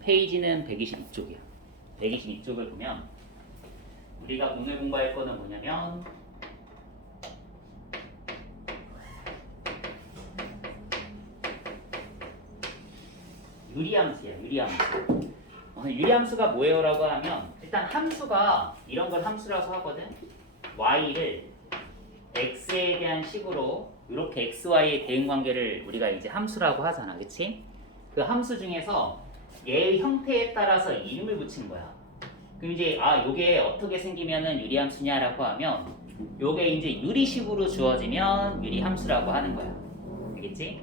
페이지는 122쪽이야. 122쪽을 보면 우리가 오늘 공부할 거는 뭐냐면 유리함수야. 유리함수. 유리함수가 뭐예요라고 하면 일단 함수가 이런 걸 함수라고 하거든. y를 x에 대한 식으로 이렇게 xy의 대응관계를 우리가 이제 함수라고 하잖아. 그치? 그 함수 중에서 얘의 형태에 따라서 이름을 붙인 거야. 그럼 이제 요게 어떻게 생기면은 유리함수냐라고 하면 요게 이제 유리식으로 주어지면 유리함수라고 하는 거야. 알겠지?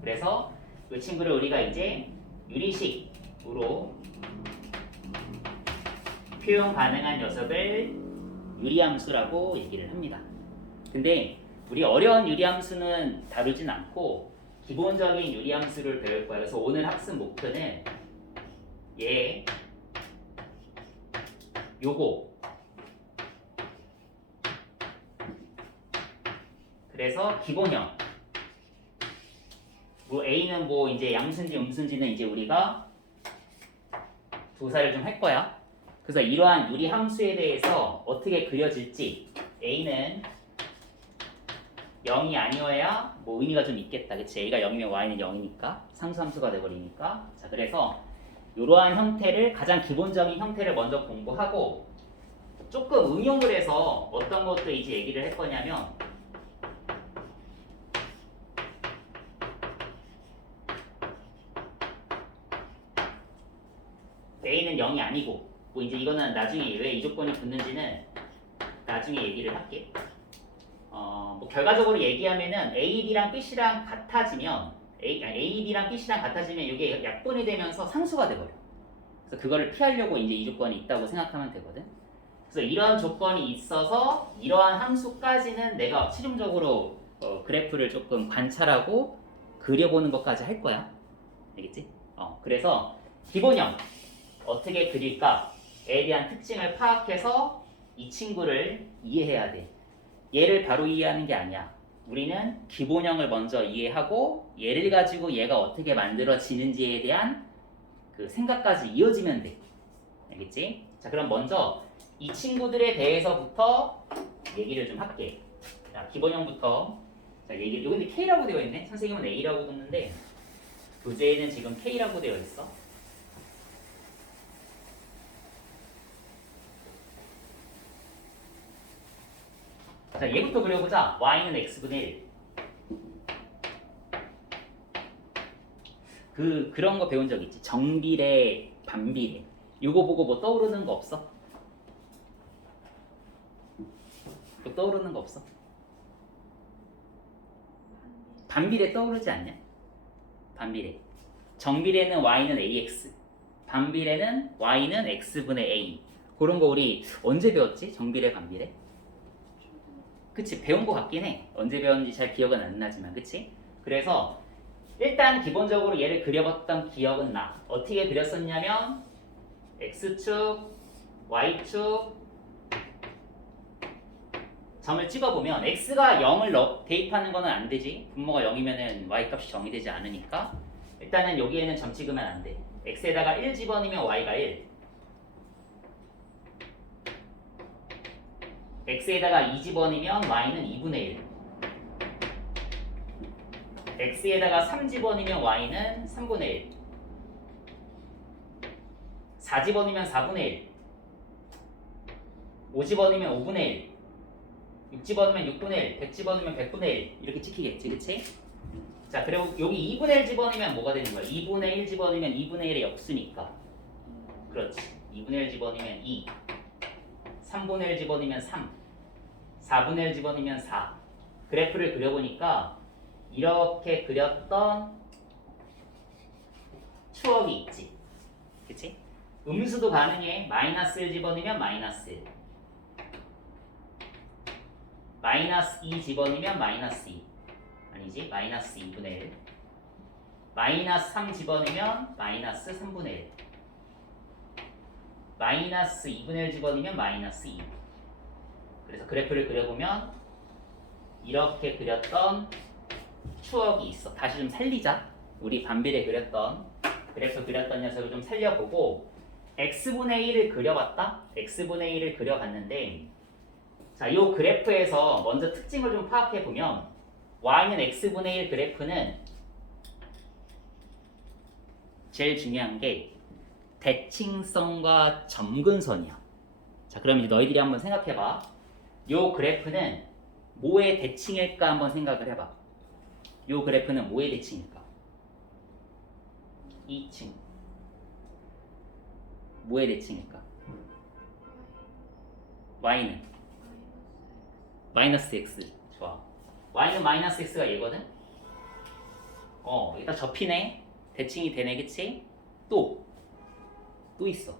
그래서 이 친구를 우리가 이제 유리식으로 표현 가능한 녀석을 유리함수라고 얘기를 합니다. 근데 우리 어려운 유리함수는 다루진 않고 기본적인 유리함수를 배울 거야. 그래서 오늘 학습 목표는 요거. 그래서 기본형. 뭐 A는 뭐 이제 양수인지 음수인지는 이제 우리가 조사를 좀 할 거야. 그래서 이러한 유리함수에 대해서 어떻게 그려질지 A는 0이 아니어야 뭐 의미가 좀 있겠다. 그치? A가 0이면 Y는 0이니까 상수함수가 돼버리니까. 자, 그래서 이러한 형태를 가장 기본적인 형태를 먼저 공부하고 조금 응용을 해서 어떤 것도 이제 얘기를 할 거냐면 A는 0이 아니고 뭐 이제 이거는 나중에 왜 이 조건이 붙는지는 나중에 얘기를 할게. 뭐 결과적으로 얘기하면은 AD랑 BC랑 같아지면 AD랑 BC랑 같아지면 이게 약분이 되면서 상수가 돼버려. 그래서 그거를 피하려고 이제 이 조건이 있다고 생각하면 되거든. 그래서 이러한 조건이 있어서 이러한 함수까지는 내가 실용적으로 그래프를 조금 관찰하고 그려보는 것까지 할 거야. 알겠지? 그래서 기본형 어떻게 그릴까에 대한 특징을 파악해서 이 친구를 이해해야 돼. 얘를 바로 이해하는 게 아니야. 우리는 기본형을 먼저 이해하고 얘를 가지고 얘가 어떻게 만들어지는지에 대한 그 생각까지 이어지면 돼. 알겠지? 자, 그럼 먼저 이 친구들에 대해서부터 얘기를 좀 할게. 자, 기본형부터. 자, 여기 근데 K라고 되어 있네. 선생님은 A라고 뒀는데 교재에는 지금 K라고 되어 있어. 자, 얘부터 그려보자. y는 x분의 1. 그런 거 배운 적 있지? 정비례, 반비례. 이거 보고 뭐 떠오르는 거 없어? 뭐 떠오르는 거 없어? 반비례 떠오르지 않냐? 반비례. 정비례는 y는 ax. 반비례는 y는 x분의 a. 그런 거 우리 언제 배웠지? 정비례, 반비례? 그치, 배운 거 같긴 해. 언제 배웠는지 잘 기억은 안 나지만, 그치? 그래서 일단 기본적으로 얘를 그려봤던 기억은 나. 어떻게 그렸었냐면 x축, y축 점을 찍어보면 x가 0을 대입하는 거는 안 되지. 분모가 0이면 y 값이 정의되지 않으니까 일단은 여기에는 점 찍으면 안 돼. x에다가 1 집어넣으면 y가 1, x에다가 2 집어넣으면 y는 2분의 1, x에다가 3 집어넣으면 y는 3분의 1, 4 집어넣으면 4분의 1, 5 집어넣으면 5분의 1, 6 집어넣으면 6분의 1, 100 집어넣으면 100분의 1 이렇게 찍히겠지, 그치? 자, 그리고 여기 2분의 1 집어넣으면 뭐가 되는 거야? 2분의 1 집어넣으면 2분의 1의 역수니까. 그렇지. 2분의 1 집어넣으면 2, 3분의 1 집어넣으면 3, 4분의 1 집어넣으면 4. 그래프를 그려보니까 이렇게 그렸던 추억이 있지. 그치? 음수도 가능해. 마이너스 1 집어넣으면 마이너스 1, 마이너스 2 집어넣으면 마이너스 2, 아니지, 마이너스 2분의 1, 마이너스 3 집어넣으면 마이너스 3분의 1, 마이너스 2분의 1 집어넣으면 마이너스 2. 그래서 그래프를 그려보면 이렇게 그렸던 추억이 있어. 다시 좀 살리자. 우리 반비례 그렸던 그래프 그렸던 녀석을 좀 살려보고 x분의 1을 그려봤다? x분의 1을 그려봤는데 자, 이 그래프에서 먼저 특징을 좀 파악해보면 y는 x분의 1 그래프는 제일 중요한 게 대칭성과 점근선이야. 자, 그럼 이제 너희들이 한번 생각해봐. 요 그래프는 뭐의 대칭일까 한번 생각을 해봐. 요 그래프는 뭐의 대칭일까? 2층. 뭐의 대칭일까? y는 마이너스 x. 좋아. y는 마이너스 x가 얘거든? 일단 접히네. 대칭이 되네, 그치? 또 있어.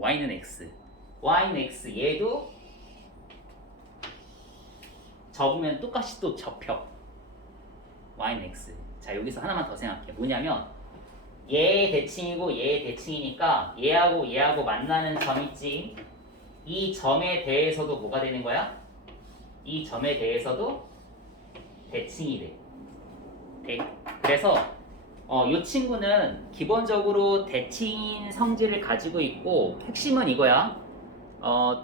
y는 x. y는 x. 얘도 접으면 똑같이 또 접혀. y는 x. 자, 여기서 하나만 더 생각해. 뭐냐면 얘의 대칭이고 얘의 대칭이니까 얘하고 만나는 점 있지. 이 점에 대해서도 뭐가 되는 거야? 이 점에 대해서도 대칭이 돼. 그래서 이 친구는 기본적으로 대칭인 성질을 가지고 있고 핵심은 이거야.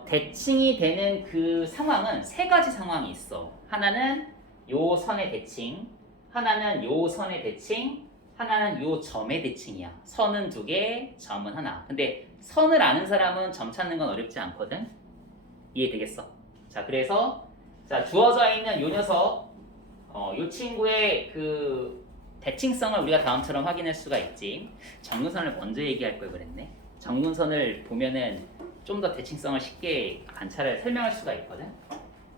대칭이 되는 그 상황은 세 가지 상황이 있어. 하나는 요 선의 대칭, 하나는 요 선의 대칭, 하나는 요 점의 대칭이야. 선은 두 개, 점은 하나. 근데 선을 아는 사람은 점 찾는 건 어렵지 않거든. 이해되겠어? 자, 그래서 자, 주어져 있는 요 녀석, 요 친구의 그 대칭성을 우리가 다음처럼 확인할 수가 있지. 정근선을 먼저 얘기할 걸 그랬네. 정근선을 보면은 좀 더 대칭성을 쉽게 설명할 수가 있거든.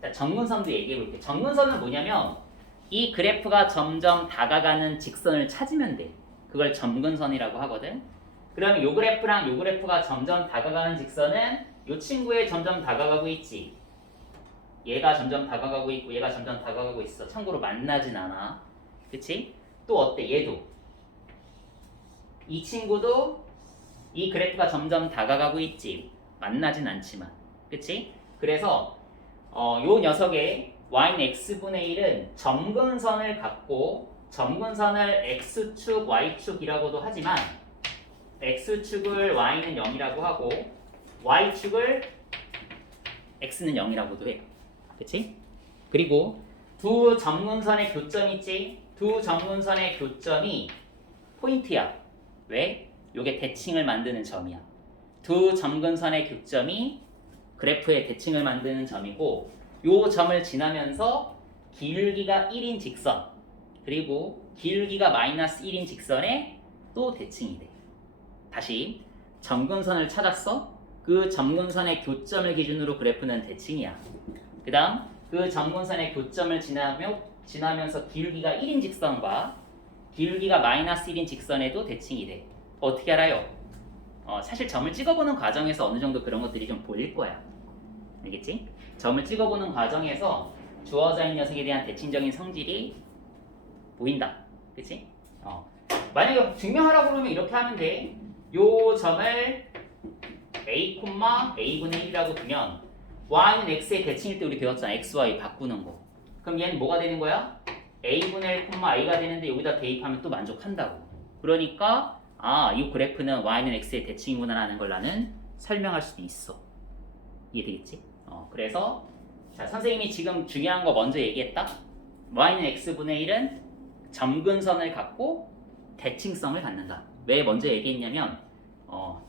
자, 정근선도 얘기해 볼게. 정근선은 뭐냐면 이 그래프가 점점 다가가는 직선을 찾으면 돼. 그걸 점근선이라고 하거든. 그러면 요 그래프랑 요 그래프가 점점 다가가는 직선은 요 친구에 점점 다가가고 있지. 얘가 점점 다가가고 있고 얘가 점점 다가가고 있어. 참고로 만나진 않아. 그치? 또 어때? 얘도. 이 친구도 이 그래프가 점점 다가가고 있지. 만나진 않지만. 그치? 그래서 요 녀석의 y는 x분의 1은 점근선을 갖고 점근선을 x축, y축이라고도 하지만 x축을 y는 0이라고 하고 y축을 x는 0이라고도 해요. 그치? 그리고 두 점근선의 교점 있지? 두 점근선의 교점이 포인트야. 왜? 요게 대칭을 만드는 점이야. 두 점근선의 교점이 그래프의 대칭을 만드는 점이고 요 점을 지나면서 기울기가 1인 직선 그리고 기울기가 마이너스 1인 직선에 또 대칭이 돼. 다시 점근선을 찾았어? 그 점근선의 교점을 기준으로 그래프는 대칭이야. 그 다음 그 점근선의 교점을 지나면서 기울기가 1인 직선과 기울기가 마이너스 1인 직선에도 대칭이 돼. 어떻게 알아요? 사실 점을 찍어보는 과정에서 어느 정도 그런 것들이 좀 보일 거야. 알겠지? 점을 찍어보는 과정에서 주어져 있는 녀석에 대한 대칭적인 성질이 보인다. 그치? 만약에 증명하라고 그러면 이렇게 하면 돼. 요 점을 a, a분의 1이라고 두면 y는 x의 대칭일 때 우리 배웠잖아. x, y 바꾸는 거. 그럼 얘는 뭐가 되는 거야? a분의 1, a가 되는데 여기다 대입하면 또 만족한다고. 그러니까 이 그래프는 y는 x의 대칭이구나 라는 걸 나는 설명할 수도 있어. 이해되겠지? 그래서 자, 선생님이 지금 중요한 거 먼저 얘기했다. y는 x분의 1은 점근선을 갖고 대칭성을 갖는다. 왜 먼저 얘기했냐면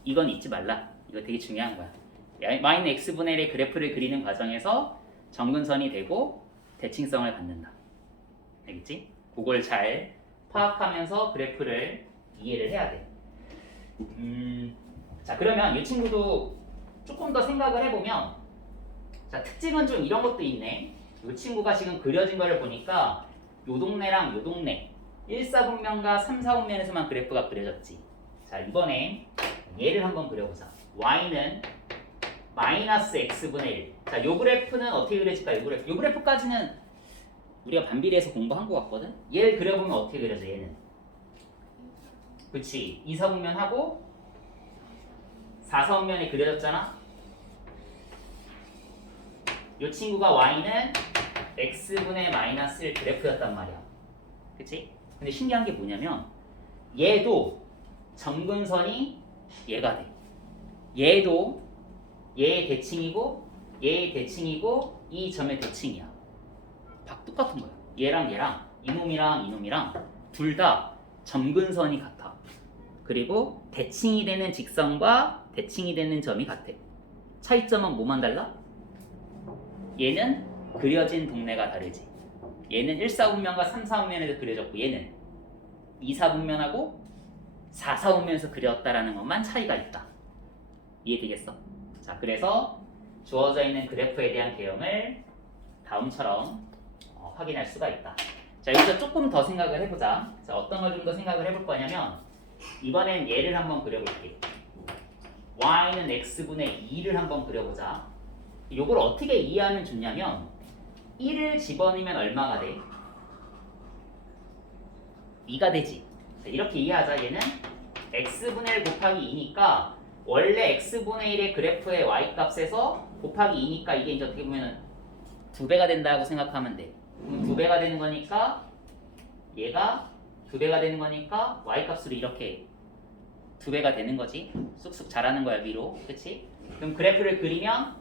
이건 잊지 말라. 이거 되게 중요한 거야. y는 x분의 1의 그래프를 그리는 과정에서 점근선이 되고 대칭성을 갖는다. 알겠지? 그걸 잘 파악하면서 그래프를 이해를 해야 돼. 자, 그러면 이 친구도 조금 더 생각을 해보면 자, 특징은 좀 이런 것도 있네. 이 친구가 지금 그려진 거를 보니까 요 동네랑 요 동네 1사분면과 3사분면에서만 그래프가 그려졌지. 자, 이번에 얘를 한번 그려보자. y는 마이너스 x분의 1. 자, 요 그래프는 어떻게 그려질까? 요 그래프까지는 우리가 반비례해서 공부한 것 같거든? 얘를 그려보면 어떻게 그려져, 얘는? 그치. 2사분면하고 4사분면이 그려졌잖아? 이 친구가 y는 x분의 마이너스 1 그래프였단 말이야. 그치? 근데 신기한 게 뭐냐면 얘도 점근선이 얘가 돼. 얘도 얘의 대칭이고 얘의 대칭이고 이 점의 대칭이야. 똑같은 거야. 얘랑 이놈이랑 이놈이랑 둘 다 점근선이 같아. 그리고 대칭이 되는 직선과 대칭이 되는 점이 같아. 차이점은 뭐만 달라? 얘는 그려진 동네가 다르지. 얘는 1사분면과 3사분면에서 그려졌고 얘는 2사분면하고 4사분면에서 그렸다라는 것만 차이가 있다. 이해되겠어? 자, 그래서 주어져 있는 그래프에 대한 개형을 다음처럼 확인할 수가 있다. 자, 여기서 조금 더 생각을 해보자. 자, 어떤 걸 좀 더 생각을 해볼 거냐면 이번엔 얘를 한번 그려볼게. y는 x분의 2를 한번 그려보자. 이걸 어떻게 이해하면 좋냐면 1을 집어넣으면 얼마가 돼? 2가 되지. 자, 이렇게 이해하자. 얘는 x분의 1 곱하기 2니까 원래 x분의 1의 그래프의 y값에서 곱하기 2니까 이게 이제 어떻게 보면 2배가 된다고 생각하면 돼. 2배가 되는 거니까 얘가 2배가 되는 거니까 y값으로 이렇게 2배가 되는 거지. 쑥쑥 자라는 거야 위로. 그치? 그럼 그래프를 그리면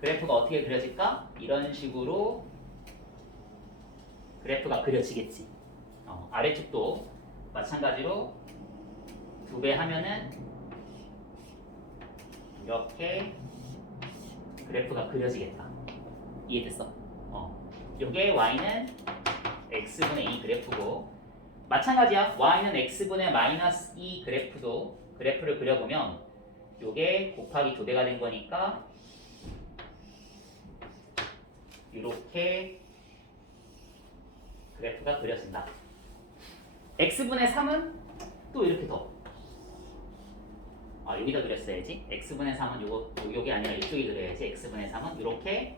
그래프가 어떻게 그려질까? 이런 식으로 그래프가 그려지겠지. 아래쪽도 마찬가지로 2배 하면은 이렇게 그래프가 그려지겠다. 이해됐어? 요게 y는 x분의 2 그래프고 마찬가지야. y는 x분의 마이너스 2 그래프도 그래프를 그려보면 요게 곱하기 2배가 된 거니까 이렇게 그래프가 그려진다. x분의 3은 또 이렇게 더 여기다 그렸어야지. x분의 3은 요게 아니라 이쪽에 그려야지. x분의 3은 이렇게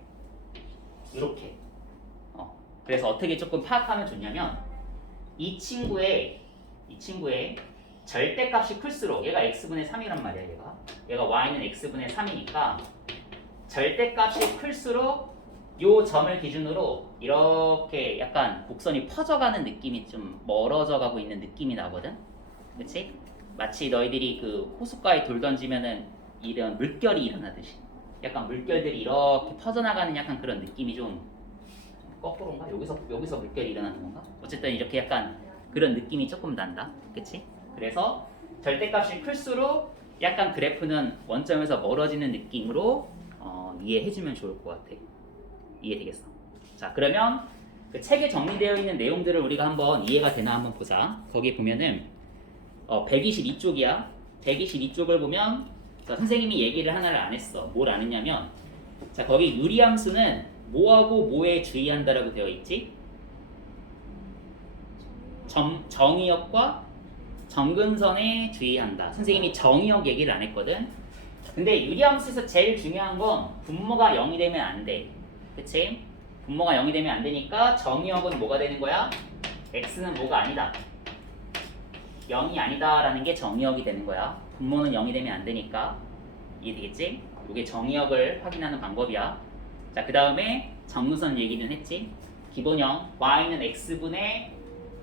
그래서 어떻게 조금 파악하면 좋냐면 이 친구의 절대값이 클수록 얘가 x분의 3이란 말이야. 얘가 y는 x분의 3이니까 절대값이 클수록 요 점을 기준으로 이렇게 약간 곡선이 퍼져가는 느낌이 좀 멀어져 가고 있는 느낌이 나거든. 그치? 마치 너희들이 그 호숫가에 돌 던지면은 이런 물결이 일어나듯이 약간 물결들이 이렇게 퍼져나가는 약간 그런 느낌이 좀 거꾸로인가? 여기서 물결이 일어나는 건가? 어쨌든 이렇게 약간 그런 느낌이 조금 난다. 그치? 그래서 절대값이 클수록 약간 그래프는 원점에서 멀어지는 느낌으로 이해해주면 좋을 것 같아. 이해되겠어? 자, 그러면 그 책에 정리되어 있는 내용들을 우리가 한번 이해가 되나 한번 보자. 거기 보면은 122쪽이야. 122쪽을 보면 자, 선생님이 얘기를 하나를 안 했어. 뭘 안 했냐면 자, 거기 유리함수는 뭐하고 뭐에 주의한다라고 되어 있지? 정의역과 정근선에 주의한다. 선생님이 정의역 얘기를 안 했거든. 근데 유리함수에서 제일 중요한 건 분모가 0이 되면 안 돼. 그치? 분모가 0이 되면 안 되니까 정의역은 뭐가 되는 거야? x는 뭐가 아니다. 0이 아니다 라는 게 정의역이 되는 거야. 분모는 0이 되면 안 되니까. 이해되겠지? 이게 정의역을 확인하는 방법이야. 자, 그 다음에 정근선 얘기는 했지. 기본형 y는 x분의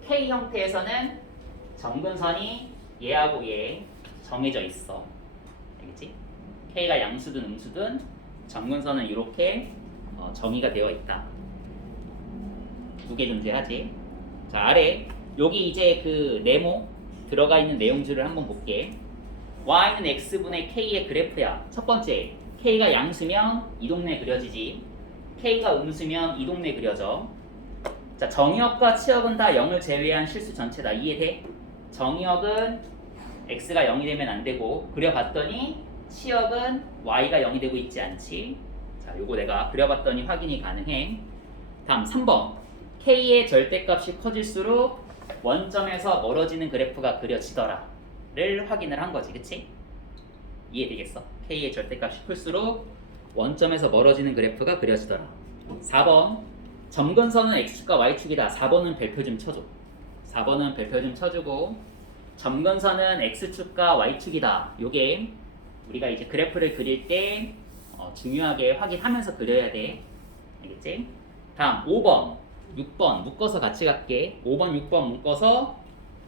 k 형태에서는 정근선이 얘하고 얘 정해져 있어. 알겠지? k가 양수든 음수든 정근선은 이렇게 정의가 되어 있다. 두 개 존재하지. 자, 아래 여기 이제 그 네모 들어가 있는 내용들을 한번 볼게. y는 x분의 k의 그래프야. 첫 번째, k가 양수면 이 동네 그려지지. k가 음수면 이 동네 그려져. 자, 정의역과 치역은 다 0을 제외한 실수 전체다. 이해돼? 정의역은 x가 0이 되면 안 되고 그려봤더니 치역은 y가 0이 되고 있지 않지. 자, 요거 내가 그려봤더니 확인이 가능해. 다음 3번. k의 절대값이 커질수록 원점에서 멀어지는 그래프가 그려지더라를 확인을 한 거지. 그치? 이해되겠어? k의 절대값이 클수록 원점에서 멀어지는 그래프가 그려지더라. 4번. 점근선은 x축과 y축이다. 4번은 별표 좀 쳐줘. 4번은 별표 좀 쳐주고 점근선은 x축과 y축이다. 요게 우리가 이제 그래프를 그릴 때 중요하게 확인하면서 그려야 돼. 알겠지? 다음 5번, 6번 묶어서 같이 갈게. 5번, 6번 묶어서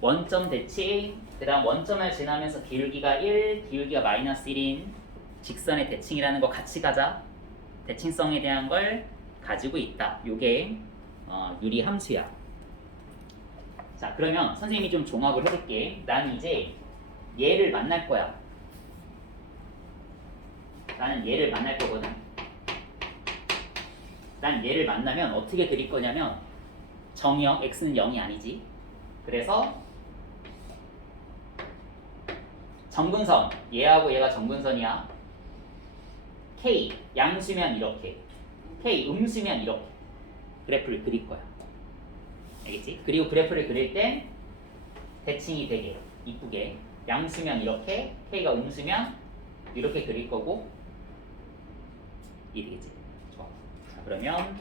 원점 대칭, 그 다음 원점을 지나면서 기울기가 1, 기울기가 마이너스 1인 직선의 대칭이라는 거 같이 가자. 대칭성에 대한 걸 가지고 있다. 요게 유리 함수야. 자, 그러면 선생님이 좀 종합을 해볼게. 난 이제 얘를 만날 거야. 나는 얘를 만날 거거든. 난 얘를 만나면 어떻게 그릴 거냐면 정의역 x는 0이 아니지. 그래서 정근선, 얘하고 얘가 정근선이야. K 양수면 이렇게, K 음수면 이렇게 그래프를 그릴 거야. 알겠지? 그리고 그래프를 그릴 땐 대칭이 되게 이쁘게 양수면 이렇게, K가 음수면 이렇게 그릴 거고 이해되겠지? 좋아. 자, 그러면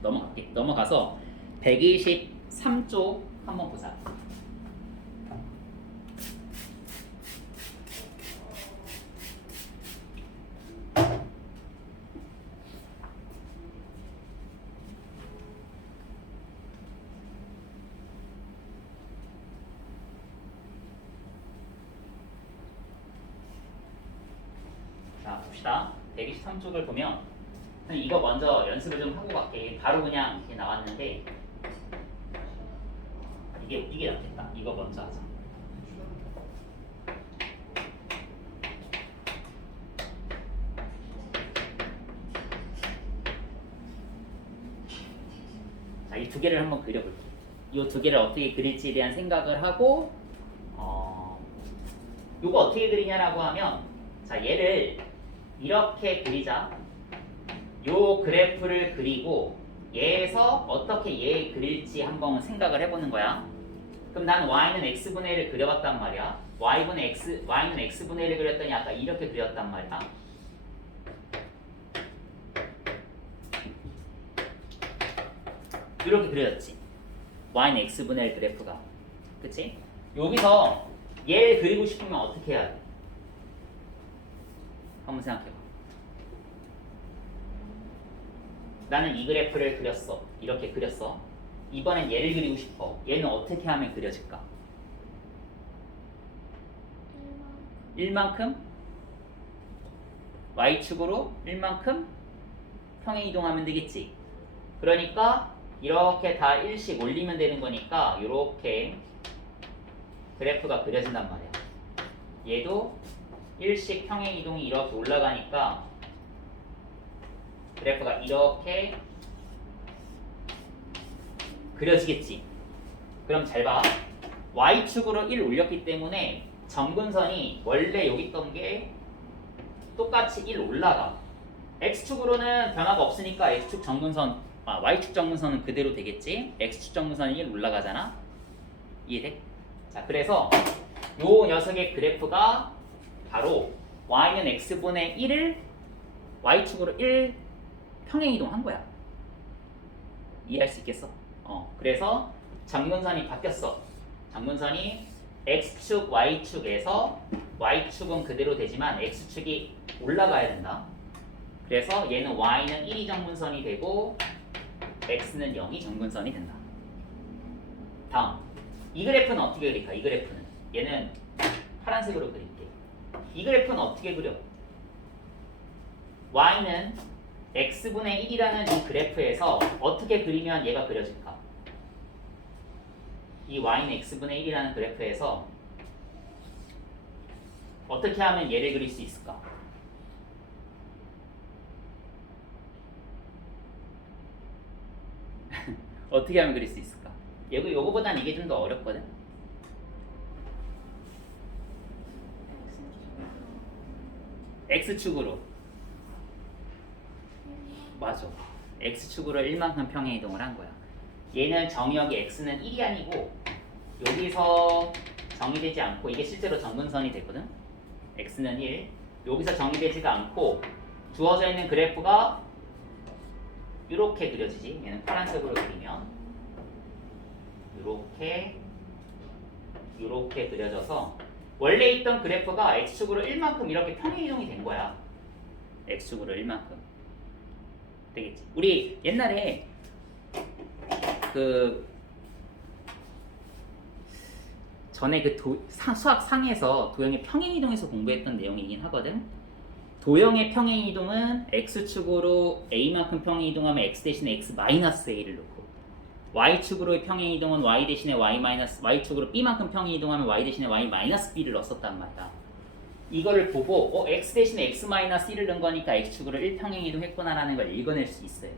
넘어갈게. 넘어가서 123쪽 한번 보자. 자, 봅시다. 123쪽을 보면 이거 먼저 연습을 좀 하고 갈게. 바로 그냥 이렇게 나왔는데 이게 낫겠다. 이거 먼저 하자. 자, 이 두 개를 한번 그려볼게. 이 두 개를 어떻게 그릴지에 대한 생각을 하고 이거 어떻게 그리냐라고 하면 자, 얘를 이렇게 그리자. 요 그래프를 그리고 얘에서 어떻게 얘 그릴지 한번 생각을 해보는 거야. 그럼 난 y는 x분의 1을 그려봤단 말이야. y는 x분의 1을 그렸더니 아까 이렇게 그렸단 말이야. 이렇게 그려졌지. y는 x분의 1 그래프가. 그치? 여기서 얘를 그리고 싶으면 어떻게 해야 돼? 한번 생각해봐. 나는 이 그래프를 그렸어. 이렇게 그렸어. 이번엔 얘를 그리고 싶어. 얘는 어떻게 하면 그려질까? 1만큼 y축으로 1만큼 평행 이동하면 되겠지. 그러니까 이렇게 다 1씩 올리면 되는 거니까 이렇게 그래프가 그려진단 말이야. 얘도 1씩 평행 이동이 이렇게 올라가니까 그래프가 이렇게 그려지겠지. 그럼 잘 봐. y축으로 1 올렸기 때문에 점근선이 원래 여기 있던 게 똑같이 1 올라가. x축으로는 변화가 없으니까 y축 정근선은 그대로 되겠지. x축 정근선이 1 올라가잖아. 이해돼? 자, 그래서 요 녀석의 그래프가 바로 y는 x분의 1을 y축으로 1 평행 이동한 거야. 이해할 수 있겠어? 그래서 정근선이 바뀌었어. 정근선이 x축, y축에서 y축은 그대로 되지만 x축이 올라가야 된다. 그래서 얘는 y는 1이 정근선이 되고 x는 0이 정근선이 된다. 다음, 이 그래프는 어떻게 그릴까? 이 그래프는 얘는 파란색으로 그릴게. 이 그래프는 어떻게 그려? y는 x분의 1이라는 이 그래프에서 어떻게 그리면 얘가 그려질까? 이 y는 x분의 1이라는 그래프에서 어떻게 하면 얘를 그릴 수 있을까? 어떻게 하면 그릴 수 있을까? 요거보단 이게 좀 더 어렵거든? x축으로. 맞아. x축으로 1만큼 평행 이동을 한 거야. 얘는 정의역이 x는 1이 아니고 여기서 정의되지 않고 이게 실제로 정근선이 되거든. x는 1. 여기서 정의되지가 않고 주어져 있는 그래프가 이렇게 그려지지. 얘는 파란색으로 그리면 이렇게 그려져서 원래 있던 그래프가 x축으로 1만큼 이렇게 평행이동이 된 거야. x축으로 1만큼. 되겠지. 우리 옛날에 그 전에 그 수학 상에서 도형의 평행이동에서 공부했던 내용이긴 하거든. 도형의 평행이동은 x축으로 a만큼 평행이동하면 x 대신에 x 마이너스 a를 놓고, y축으로의 평행이동은 y 대신에 y축으로 b만큼 평행이동하면 y 대신에 y 마이너스 b를 넣었었단 말이야. 이거를 보고 x 대신에 x 마이너스 1을 넣은 거니까 x축으로 1평행이동했구나라는 걸 읽어낼 수 있어요.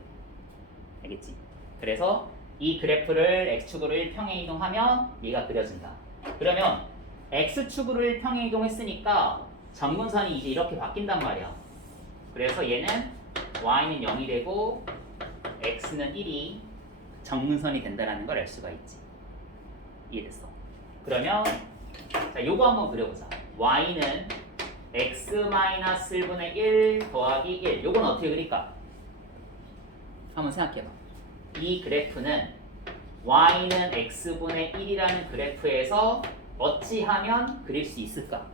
알겠지? 그래서 이 그래프를 x축으로 1평행이동하면 얘가 그려진다. 그러면 x축으로 1평행이동했으니까 점근선이 이제 이렇게 바뀐단 말이야. 그래서 얘는 y는 0이 되고 x는 1이 점근선이 된다는 걸 알 수가 있지. 이해됐어? 그러면 자, 요거 한번 그려보자. y는 x-1분의 1 더하기 1. 요건 어떻게 그릴까? 한번 생각해봐. 이 그래프는 y는 x분의 1이라는 그래프에서 어찌하면 그릴 수 있을까?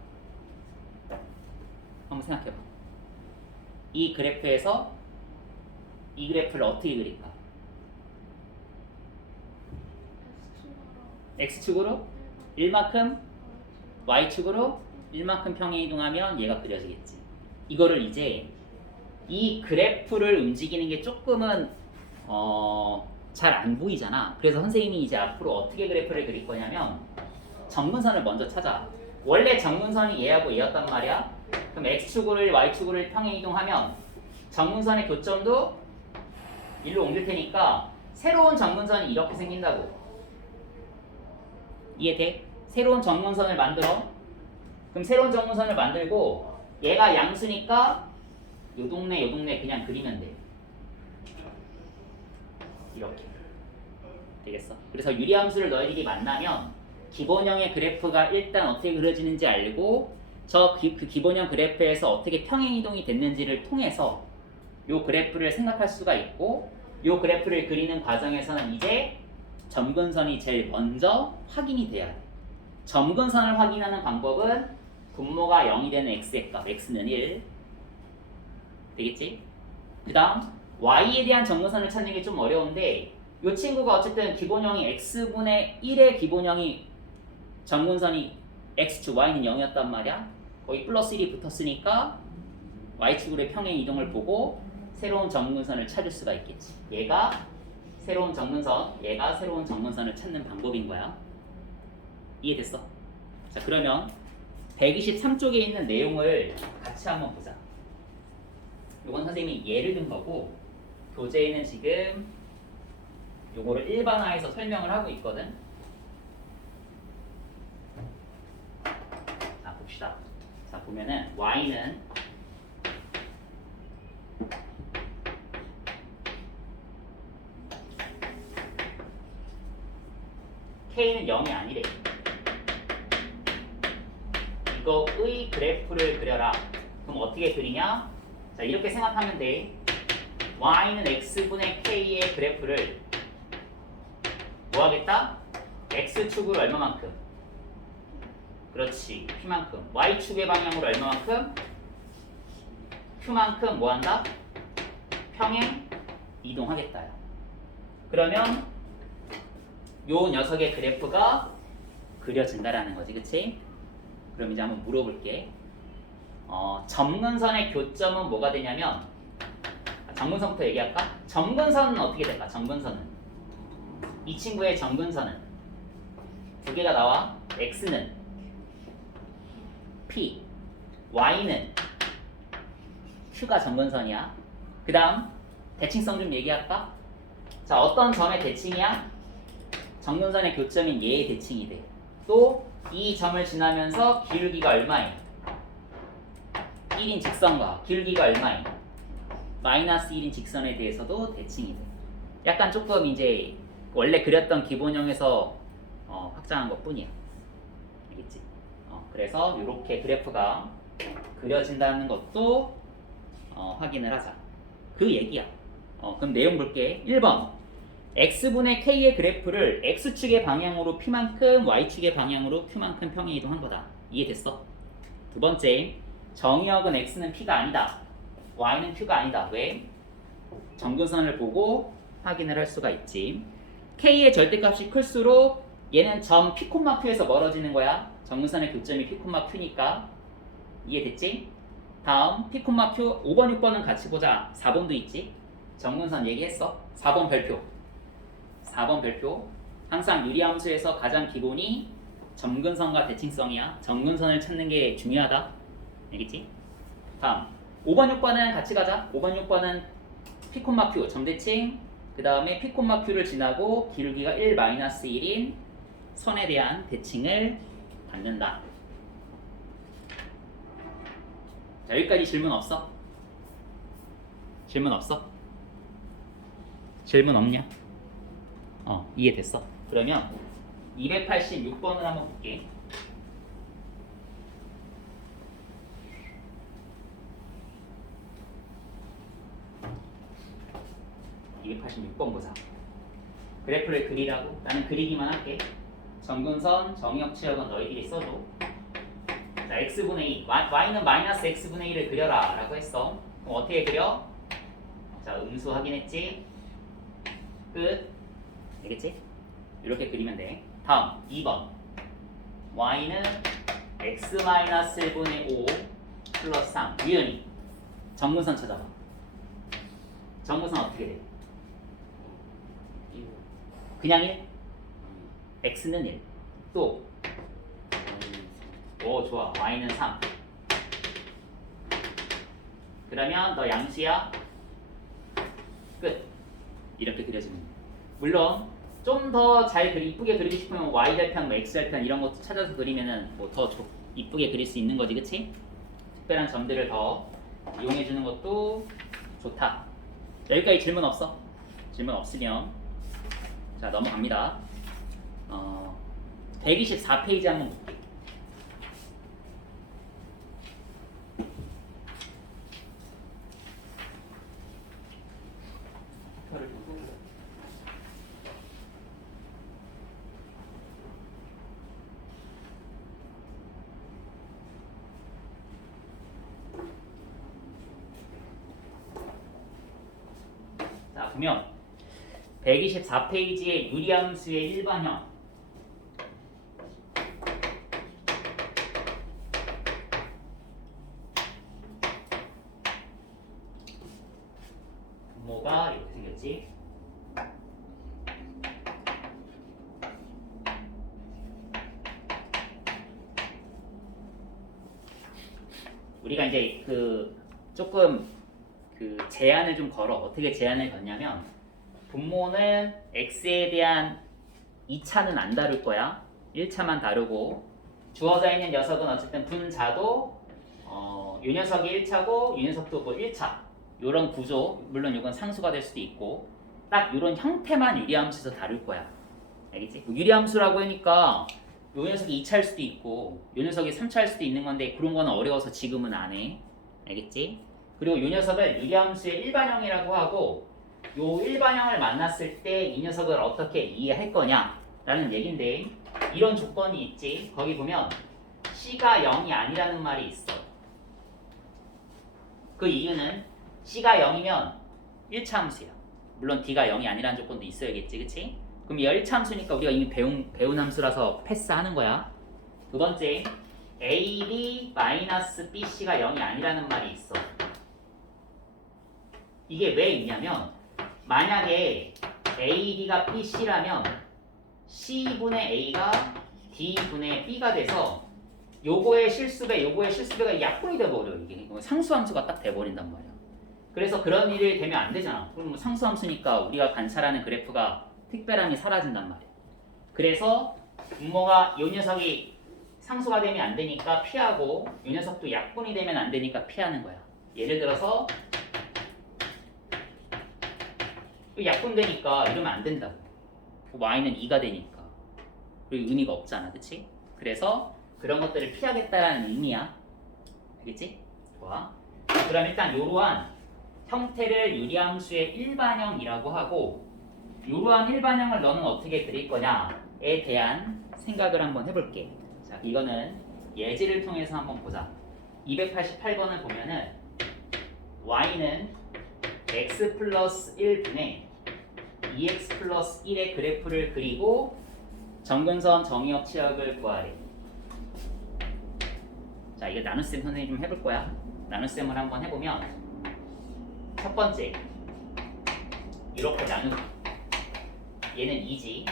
한번 생각해봐. 이 그래프에서 이 그래프를 어떻게 그릴까? x축으로 1만큼, y축으로 1만큼 평행이동하면 얘가 그려지겠지. 이거를 이제 이 그래프를 움직이는 게 조금은 잘 안 보이잖아. 그래서 선생님이 이제 앞으로 어떻게 그래프를 그릴 거냐면 점근선을 먼저 찾아. 원래 점근선이 얘하고 얘였단 말이야. 그럼 x축으로 1, y축으로 1 평행이동하면 점근선의 교점도 일로 옮길 테니까 새로운 점근선이 이렇게 생긴다고. 이해돼? 새로운 점근선을 만들어. 그럼 새로운 점근선을 만들고 얘가 양수니까 요 동네 그냥 그리면 돼. 이렇게 되겠어. 그래서 유리함수를 너희들이 만나면 기본형의 그래프가 일단 어떻게 그려지는지 알고 그 기본형 그래프에서 어떻게 평행이동이 됐는지를 통해서 요 그래프를 생각할 수가 있고, 요 그래프를 그리는 과정에서는 이제 점근선이 제일 먼저 확인이 돼야 돼. 점근선을 확인하는 방법은 분모가 0이 되는 x의 값, x는 1 되겠지? 그 다음 y에 대한 점근선을 찾는 게 좀 어려운데 이 친구가 어쨌든 기본형이 x분의 1의 기본형이 점근선이 x축 y는 0이었단 말이야. 거기 플러스 1이 붙었으니까 y축으로의 평행 이동을 보고 새로운 점근선을 찾을 수가 있겠지. 얘가 새로운 점근선을 찾는 방법인 거야. 이해됐어? 자, 그러면 123쪽에 있는 내용을 같이 한번 보자. 이건 선생님이 예를 든 거고 교재에는 지금 요거를 일반화해서 설명을 하고 있거든. 자, 봅시다. 자, 보면은 y는 k는 0이 아니래. 이거의 그래프를 그려라. 그럼 어떻게 그리냐? 자, 이렇게 생각하면 돼. y는 x분의 k의 그래프를 뭐 하겠다? x축으로 얼마만큼? 그렇지, p만큼. y축의 방향으로 얼마만큼? q만큼 뭐 한다? 평행 이동하겠다. 그러면 요 녀석의 그래프가 그려진다라는 거지, 그치? 그럼 이제 한번 물어볼게. 점근선의 교점은 뭐가 되냐면, 점근선부터 얘기할까? 점근선은 어떻게 될까? 점근선은 이 친구의 점근선은 두 개가 나와. x는 p, y는 q가 점근선이야. 그 다음 대칭성 좀 얘기할까? 자, 어떤 점의 대칭이야? 점근선의 교점인 얘의 대칭이 돼. 또 이 점을 지나면서 기울기가 얼마인? 1인 직선과 기울기가 얼마인? 마이너스 1인 직선에 대해서도 대칭이 돼. 약간 조금 이제 원래 그렸던 기본형에서 확장한 것 뿐이야. 알겠지? 그래서 이렇게 그래프가 그려진다는 것도 확인을 하자. 그 얘기야. 그럼 내용 볼게. 1번 x분의 k의 그래프를 x축의 방향으로 p만큼 y축의 방향으로 q만큼 평행 이동한 거다. 이해됐어? 두 번째, 정의역은 x는 p가 아니다. y는 q가 아니다. 왜? 점근선을 보고 확인을 할 수가 있지. k의 절대값이 클수록 얘는 점 p, q에서 멀어지는 거야. 점근선의 교점이 p, q니까. 이해됐지? 다음 p, q 5번, 6번은 같이 보자. 4번도 있지. 점근선 얘기했어. 4번 별표. 4번 별표. 항상 유리함수에서 가장 기본이 점근선과 대칭성이야. 점근선을 찾는 게 중요하다. 알겠지? 다음 5번, 6번은 같이 가자. 5번, 6번은 p, q 점대칭. 그 다음에 p, q를 지나고 기울기가 1-1인 선에 대한 대칭을 받는다. 자, 여기까지 질문 없어? 질문 없어? 질문 없냐? 이해됐어? 그러면 286번을 한번 볼게. 286번 보자. 그래프를 그리라고? 나는 그리기만 할게. 점근선, 정역치역은 너희들이 써줘. 자, x분의 2, y는 마이너스 x분의 2를 그려라 라고 했어. 그럼 어떻게 그려? 자, 음수 확인했지? 끝. 알겠지? 이렇게 그리면 돼. 다음 2번 y는 x-1분의 5 플러스 3. 유연히 점근선 찾아봐. 점근선 어떻게 돼? 그냥 1? x는 1. 또 오, 좋아. y는 3. 그러면 너 양수야? 끝. 이렇게 그려지면 돼. 물론 좀 더 잘 이쁘게 그리고 싶으면 y절편, 뭐 x절편 이런 것도 찾아서 그리면은 뭐 더 이쁘게 그릴 수 있는 거지, 그치? 특별한 점들을 더 이용해 주는 것도 좋다. 여기까지 질문 없어? 질문 없으면 자, 넘어갑니다. 124페이지 한번 볼게요. 자, 보면 124페이지의 유리함수의 일반형 분모가 이렇게 생겼지. 우리가 이제 조금 제한을 좀 걸어. 어떻게 제한을 걷냐면 분모는 x에 대한 2차는 안 다룰 거야. 1차만 다루고 주어져 있는 녀석은 어쨌든 분자도 요 녀석이 1차고 요 녀석도 뭐 1차 요런 구조. 물론 이건 상수가 될 수도 있고 딱 요런 형태만 유리함수에서 다룰 거야. 알겠지? 뭐 유리함수라고 하니까 요 녀석이 2차일 수도 있고 요 녀석이 3차일 수도 있는 건데 그런 거는 어려워서 지금은 안 해. 알겠지? 그리고 이 녀석을 유리함수의 일반형이라고 하고 요 일반형을 만났을 때 이 녀석을 어떻게 이해할 거냐라는 얘긴데 이런 조건이 있지. 거기 보면 C가 0이 아니라는 말이 있어. 그 이유는 C가 0이면 1차 함수야. 물론 D가 0이 아니라는 조건도 있어야겠지, 그치? 그럼 이 1차 함수니까 우리가 이미 배운 함수라서 패스하는 거야. 두 번째, AD-BC가 0이 아니라는 말이 있어. 이게 왜 있냐면 만약에 AD가 BC라면 C분의 A가 D분의 B가 돼서 요거의 실수배가 약분이 돼버려. 이게 상수함수가 딱 돼버린단 말이야. 그래서 그런 일이 되면 안 되잖아. 그럼 상수함수니까 우리가 관찰하는 그래프가 특별함이 사라진단 말이야. 그래서 분모가 요 녀석이 상수가 되면 안 되니까 피하고 요 녀석도 약분이 되면 안 되니까 피하는 거야. 예를 들어서 약분되니까 이러면 안 된다고. y는 2가 되니까. 그리고 의미가 없잖아, 그치? 그래서 그런 것들을 피하겠다라는 의미야. 알겠지? 좋아. 그럼 일단 요러한 형태를 유리함수의 일반형이라고 하고 요러한 일반형을 너는 어떻게 그릴 거냐에 대한 생각을 한번 해볼게. 자, 이거는 예제를 통해서 한번 보자. 288번을 보면은 y는 x 플러스 1분의 2x 플러스 1의 그래프를 그리고 정근선 정의역 치역을 구하래. 자, 이거 나눗셈 선생님 좀 해볼 거야. 나눗셈을 한번 해보면 첫 번째 이렇게 나누기. 얘는 2지.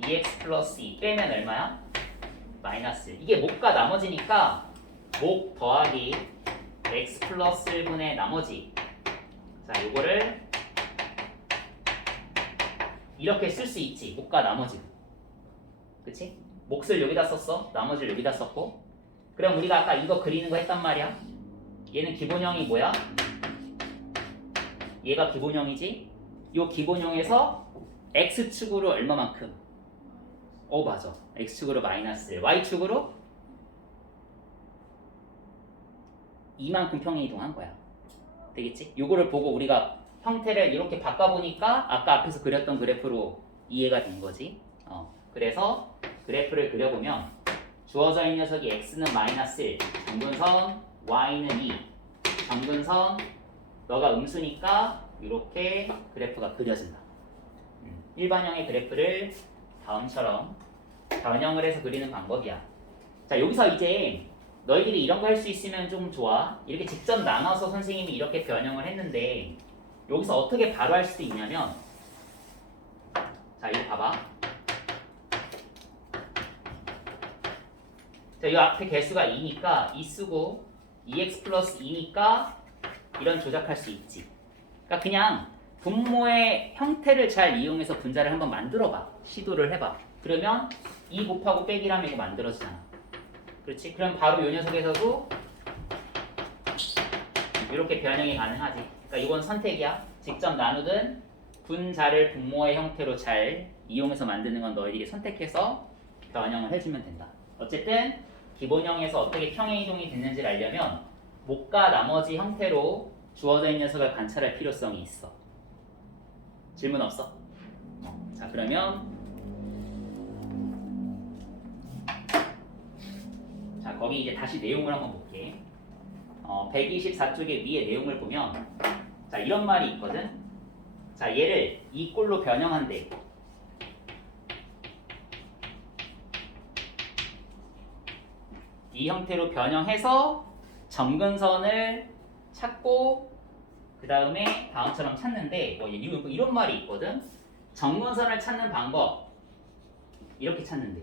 2x 플러스 2 빼면 얼마야? 마이너스 1. 이게 목과 나머지니까 목 더하기 x 플러스 1분의 나머지. 자, 요거를 이렇게 쓸 수 있지. 목과 나머지. 그치? 몫을 여기다 썼어. 나머지를 여기다 썼고. 그럼 우리가 아까 이거 그리는 거 했단 말이야. 얘는 기본형이 뭐야? 얘가 기본형이지. 요 기본형에서 x축으로 얼마만큼? 맞아. x축으로 마이너스 1. y축으로 이만큼 평행 이동한 거야. 되겠지? 요거를 보고 우리가 형태를 이렇게 바꿔보니까 아까 앞에서 그렸던 그래프로 이해가 된 거지. 그래서 그래프를 그려보면 주어져 있는 녀석이 x는 마이너스 1, 정근선 y는 2, 정근선 너가 음수니까 이렇게 그래프가 그려진다. 일반형의 그래프를 다음처럼 변형을 해서 그리는 방법이야. 자, 여기서 이제 너희들이 이런 거 할 수 있으면 좀 좋아. 이렇게 직접 나눠서 선생님이 이렇게 변형을 했는데 여기서 어떻게 바로 할 수도 있냐면, 자, 이거 봐봐. 자, 이 앞에 개수가 2니까 2 쓰고 2x 플러스 2니까 이런 조작할 수 있지. 그러니까 그냥 분모의 형태를 잘 이용해서 분자를 한번 만들어봐. 시도를 해봐. 그러면 2 곱하고 빼기라면 이거 만들어지잖아. 그렇지? 그럼 바로 이 녀석에서도 이렇게 변형이 가능하지. 그러니까 이건 선택이야. 직접 나누든 분자를 분모의 형태로 잘 이용해서 만드는 건 너희들이 선택해서 변형을 해주면 된다. 어쨌든 기본형에서 어떻게 평행 이동이 됐는지를 알려면 목과 나머지 형태로 주어져 있는 녀석을 관찰할 필요성이 있어. 질문 없어? 자, 그러면 자, 거기 이제 다시 내용을 한번 볼게. 124쪽의 위에 내용을 보면 자, 이런 말이 있거든. 자, 얘를 이 꼴로 변형한대. 이 형태로 변형해서 점근선을 찾고 그 다음에 다음처럼 찾는데 이런 말이 있거든. 점근선을 찾는 방법 이렇게 찾는데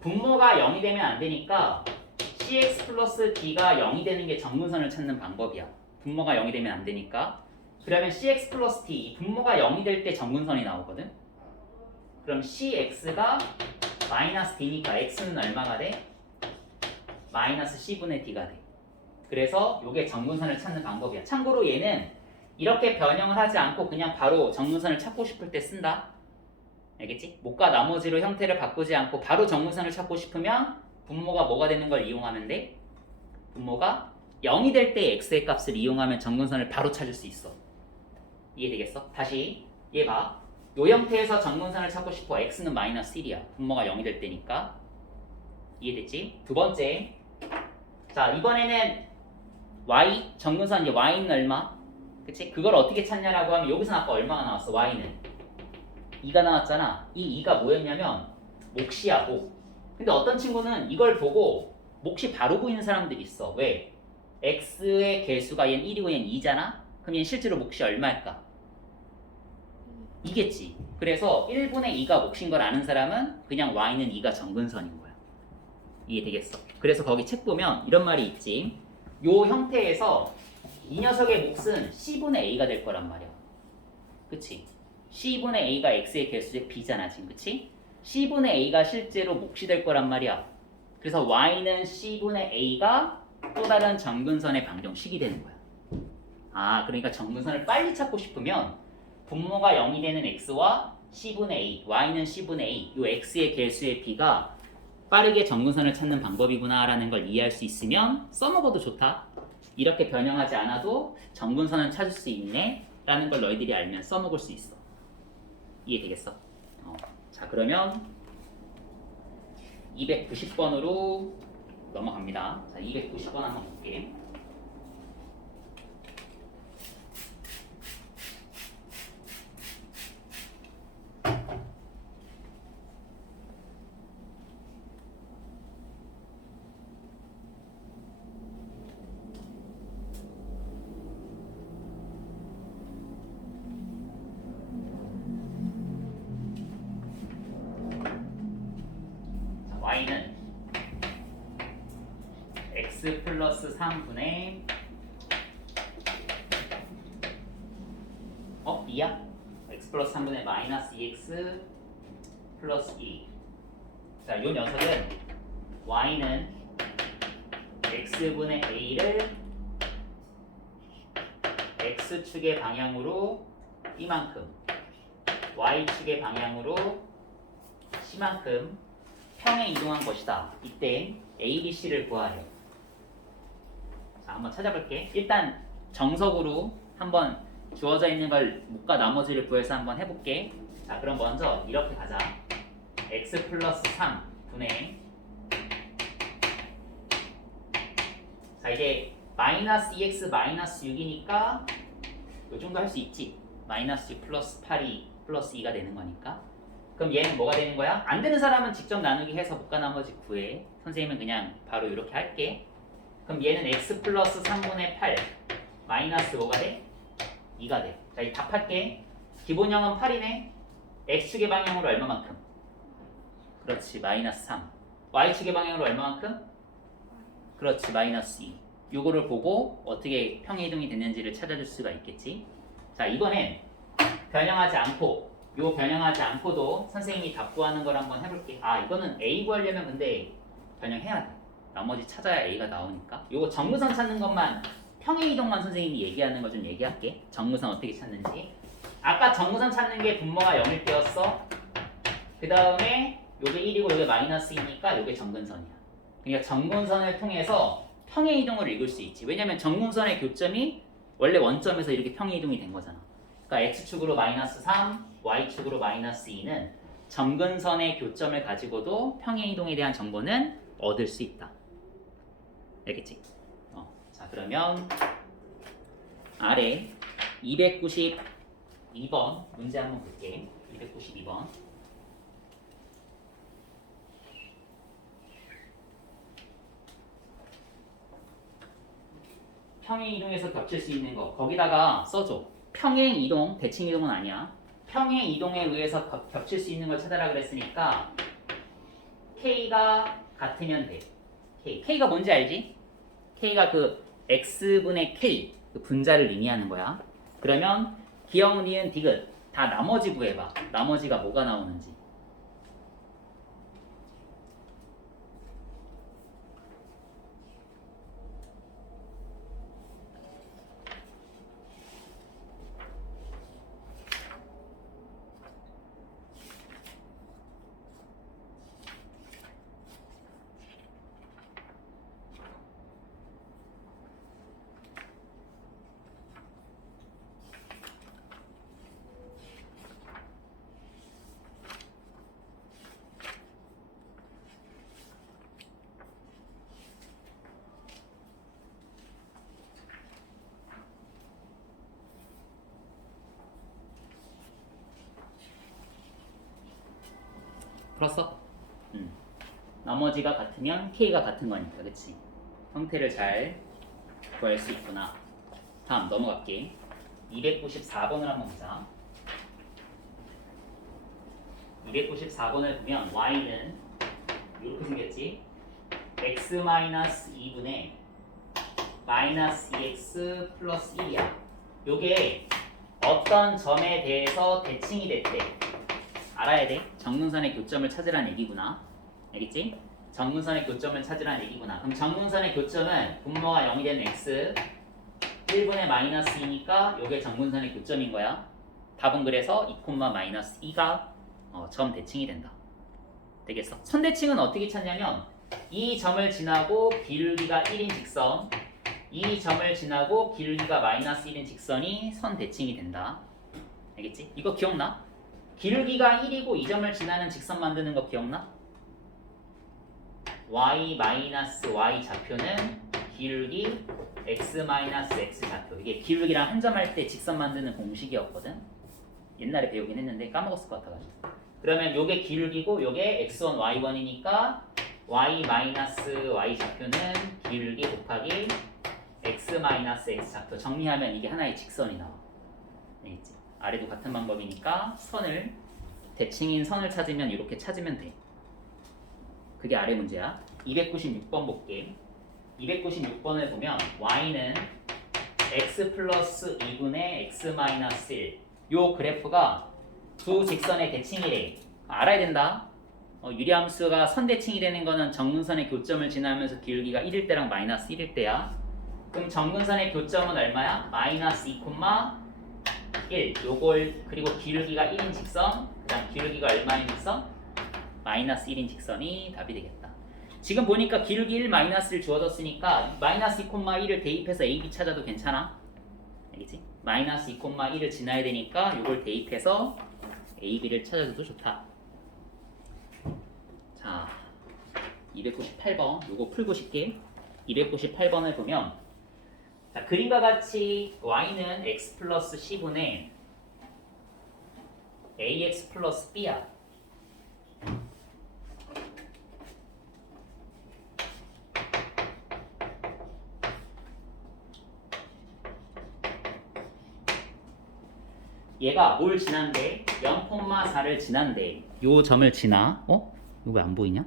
분모가 0이 되면 안 되니까 cx 플러스 d가 0이 되는 게 점근선을 찾는 방법이야. 분모가 0이 되면 안 되니까. 그러면 cx 플러스 d 분모가 0이 될 때 점근선이 나오거든. 그럼 cx가 마이너스 d니까 x는 얼마가 돼? 마이너스 c분의 d가 돼. 그래서 이게 정근선을 찾는 방법이야. 참고로 얘는 이렇게 변형을 하지 않고 그냥 바로 정근선을 찾고 싶을 때 쓴다. 알겠지? 목과 나머지로 형태를 바꾸지 않고 바로 정근선을 찾고 싶으면 분모가 뭐가 되는 걸 이용하면 돼? 분모가 0이 될 때 x의 값을 이용하면 정근선을 바로 찾을 수 있어. 이해되겠어? 다시 얘 봐. 이 형태에서 정근선을 찾고 싶어. x는 마이너스 1이야. 분모가 0이 될 때니까. 이해됐지? 두 번째. 자, 이번에는 y 정근선 이제 y는 얼마? 그치? 그걸 어떻게 찾냐라고 하면 여기서 아까 얼마가 나왔어? y는 2가 나왔잖아. 이 2가 뭐였냐면 몫이야, 목. 근데 어떤 친구는 이걸 보고 몫이 바로 보이는 사람들이 있어. 왜? x의 개수가 얘는 1이고 얘는 2잖아? 그럼 얘는 실제로 몫이 얼마일까? 이겠지. 그래서 1분의 2가 몫인 걸 아는 사람은 그냥 y는 2가 정근선인 거야. 이해되겠어? 그래서 거기 책 보면 이런 말이 있지. 요 형태에서 이 녀석의 몫은 c분의 a가 될 거란 말이야. 그치? c분의 a가 x의 개수의 b잖아 지금. 그치? c분의 a가 실제로 몫이 될 거란 말이야. 그래서 y는 c분의 a가 또 다른 정근선의 방정식이 되는 거야. 아, 그러니까 정근선을 빨리 찾고 싶으면 분모가 0이 되는 x와 c분의 a, y는 c분의 a, 요 x의 개수의 b가 빠르게 정근선을 찾는 방법이구나 라는 걸 이해할 수 있으면 써먹어도 좋다. 이렇게 변형하지 않아도 정근선을 찾을 수 있네 라는 걸 너희들이 알면 써먹을 수 있어. 이해되겠어? 자, 그러면 290번으로 넘어갑니다. 자, 290번 한번 볼게. y는 x 플러스 3분의 2야? x 플러스 3분의 마이너스 2x 플러스 2. 자, 요 녀석은 y는 x분의 a를 x축의 방향으로 이만큼, y축의 방향으로 c만큼 평행 이동한 것이다. 이때 A, B, C를 구하래요. 자, 한번 찾아볼게. 일단 정석으로 한번 주어져 있는 걸 묶어 나머지를 구해서 한번 해볼게. 자, 그럼 먼저 이렇게 가자. x 플러스 3분의 자, 이제 마이너스 2x 마이너스 6이니까 요 정도 할 수 있지. 마이너스 6 플러스 8이 플러스 2가 되는 거니까. 그럼 얘는 뭐가 되는 거야? 안 되는 사람은 직접 나누기 해서 묶어 나머지 구해. 선생님은 그냥 바로 이렇게 할게. 그럼 얘는 x 플러스 3분의 8 마이너스 뭐가 돼? 2가 돼. 자, 이 답할게. 기본형은 8이네. x축의 방향으로 얼마만큼? 그렇지, 마이너스 3. y축의 방향으로 얼마만큼? 그렇지, 마이너스 2. 요거를 보고 어떻게 평행이동이 됐는지를 찾아줄 수가 있겠지. 자, 이번엔 변형하지 않고 요 변형하지 않고도 선생님이 답 구하는 걸 한번 해볼게. 아, 이거는 A 구하려면 근데 변형해야 돼. 나머지 찾아야 A가 나오니까. 요거 정무선 찾는 것만 평행이동만 선생님이 얘기하는 거 좀 얘기할게. 정무선 어떻게 찾는지. 아까 정무선 찾는 게 분모가 0일 때였어. 그 다음에 요게 1이고 요게 마이너스 2니까 요게 정근선이야. 그러니까 정근선을 통해서 평행이동을 읽을 수 있지. 왜냐면 정근선의 교점이 원래 원점에서 이렇게 평행이동이 된 거잖아. 그러니까 x축으로 마이너스 3, y축으로 마이너스 2는 정근선의 교점을 가지고도 평행이동에 대한 정보는 얻을 수 있다. 알겠지? 자, 그러면 아래 292번 문제 한번 볼게. 292번. 평행이동에서 겹칠 수 있는 거 거기다가 써줘. 평행이동, 대칭이동은 아니야. 평행이동에 의해서 겹칠 수 있는 걸 찾아라 그랬으니까 K가 같으면 돼. K가 뭔지 알지? K가 그 X분의 K 그 분자를 의미하는 거야. 그러면 기역, 니은, 디귿 다 나머지 구해봐. 나머지가 뭐가 나오는지. 풀었어? 나머지가 같으면 K가 같은 거니까, 그치? 형태를 잘 구할 수 있구나. 다음 넘어갈게. 294번을 한번 보자. 294번을 보면 y는 이렇게 생겼지? x-2분의 마이너스 2x 플러스 1이야. 요게 어떤 점에 대해서 대칭이 됐대. 알아야 돼. 정근선의 교점을 찾으라는 얘기구나. 알겠지? 정근선의 교점을 찾으라는 얘기구나. 그럼 정근선의 교점은 분모가 0이 되는 x 1분의 마이너스 2니까 요게 정근선의 교점인 거야. 답은 그래서 2, 마이너스 2가 점 대칭이 된다. 되겠어? 선대칭은 어떻게 찾냐면 이 점을 지나고 기울기가 1인 직선, 이 점을 지나고 기울기가 마이너스 1인 직선이 선 대칭이 된다. 알겠지? 이거 기억나? 기울기가 1이고 이 점을 지나는 직선 만드는 거 기억나? y-y 좌표는 기울기 x-x 좌표. 이게 기울기랑 한 점 할 때 직선 만드는 공식이었거든. 옛날에 배우긴 했는데 까먹었을 것 같아가지고. 그러면 요게 기울기고 요게 x1, y1이니까 y-y 좌표는 기울기 곱하기 x-x 좌표. 정리하면 이게 하나의 직선이 나와. 알겠지? 아래도 같은 방법이니까 선을 대칭인 선을 찾으면 이렇게 찾으면 돼. 그게 아래 문제야. 296번 볼게. 296번을 보면 y는 x 플러스 2분의 x 마이너스 1. 요 그래프가 두 직선의 대칭이래. 알아야 된다. 유리함수가 선대칭이 되는 거는 정근선의 교점을 지나면서 기울기가 1일 때랑 마이너스 1일 때야. 그럼 정근선의 교점은 얼마야? 마이너스 2, 1. 요걸 그리고 기울기가 1인 직선, 그다음 기울기가 얼마인 직선? 마이너스 1인 직선이 답이 되겠다. 지금 보니까 기울기 1 마이너스를 주어졌으니까 마이너스 2, 1을 대입해서 AB 찾아도 괜찮아. 알겠지? 마이너스 2, 1을 지나야 되니까 요걸 대입해서 AB를 찾아줘도 좋다. 자, 298번 요거 풀고 싶게. 298번을 보면 자, 그림과 같이 y는 x 플러스 c분의 ax 플러스 b야. 얘가 뭘 지난대? 0,4를 지난대. 요 점을 지나. 이거 왜 안 보이냐?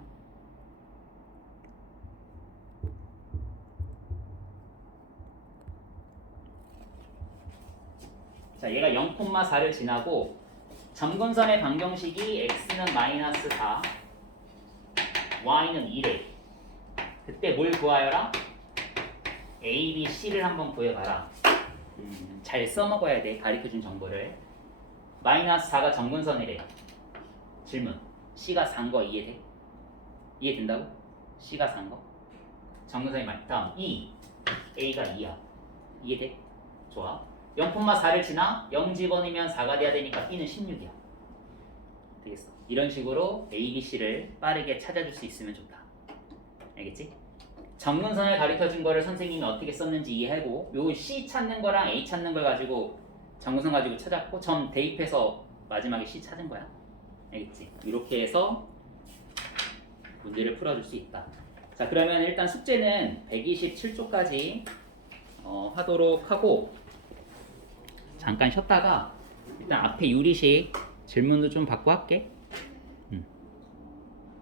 자, 얘가 0,4를 지나고 점근선의 방정식이 x는 마이너스 4, y는 2래. 그때 뭘 구하여라? a, b, c를 한번 구해봐라. 잘 써먹어야 돼. 가르쳐준 정보를. 마이너스 4가 점근선이래. 질문. c가 4인 거 이해돼? 이해된다고? c가 4인 거? 점근선이 다음 2. a가 2야. 이해돼? 좋아. 0,4를 지나 0 집어넣으면 4가 돼야 되니까 b는 16이야. 되겠어. 이런 식으로 a, b, c를 빠르게 찾아줄 수 있으면 좋다. 알겠지? 점근선을 가르쳐준 거를 선생님이 어떻게 썼는지 이해하고 요 C 찾는 거랑 A 찾는 걸 가지고 점근선 가지고 찾았고 점 대입해서 마지막에 C 찾은 거야. 알겠지? 이렇게 해서 문제를 풀어줄 수 있다. 자, 그러면 일단 숙제는 127쪽까지 하도록 하고 잠깐 쉬었다가 일단 앞에 유리식 질문도 좀 받고 할게.